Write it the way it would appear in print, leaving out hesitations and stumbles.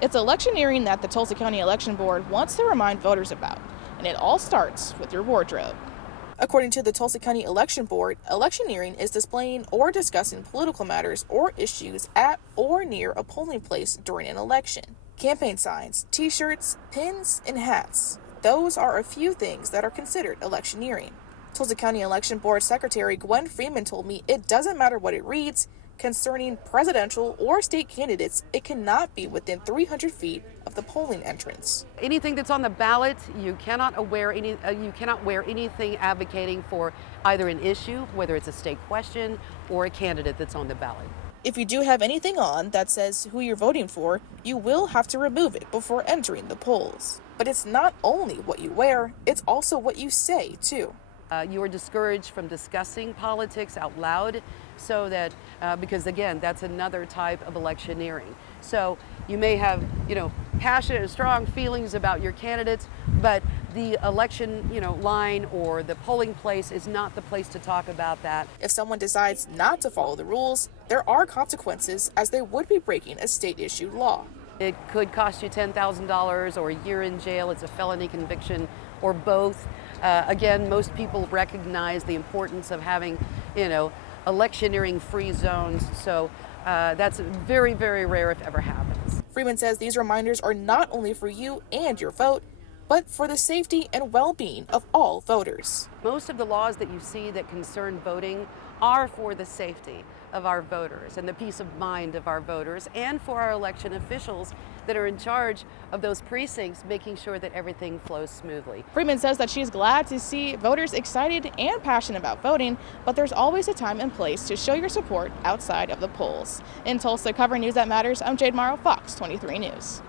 It's electioneering that the Tulsa County Election Board wants to remind voters about, and it all starts with your wardrobe. According to the Tulsa County Election Board, electioneering is displaying or discussing political matters or issues at or near a polling place during an election. Campaign signs, t-shirts, pins, and hats. Those are a few things that are considered electioneering. Tulsa County Election Board Secretary Gwen Freeman told me it doesn't matter what it reads. Concerning presidential or state candidates, it cannot be within 300 feet of the polling entrance. Anything that's on the ballot, you cannot wear anything advocating for either an issue, whether it's a state question or a candidate that's on the ballot. If you do have anything on that says who you're voting for, you will have to remove it before entering the polls. But it's not only what you wear, it's also what you say, too. You are discouraged from discussing politics out loud, so that because again, that's another type of electioneering. So you may have, passionate and strong feelings about your candidates, but the election, line or the polling place is not the place to talk about that. If someone decides not to follow the rules, there are consequences, as they would be breaking a state-issued law. It could cost you $10,000 or a year in jail. It's a felony conviction, or both. Again, most people recognize the importance of having, electioneering-free zones. So that's very, very rare if ever happens. Freeman says these reminders are not only for you and your vote, but for the safety and well-being of all voters. Most of the laws that you see that concern voting are for the safety of our voters and the peace of mind of our voters, and for our election officials that are in charge of those precincts, making sure that everything flows smoothly. Freeman says that she's glad to see voters excited and passionate about voting, but there's always a time and place to show your support outside of the polls. In Tulsa, covering news that matters, I'm Jade Morrow, Fox 23 News.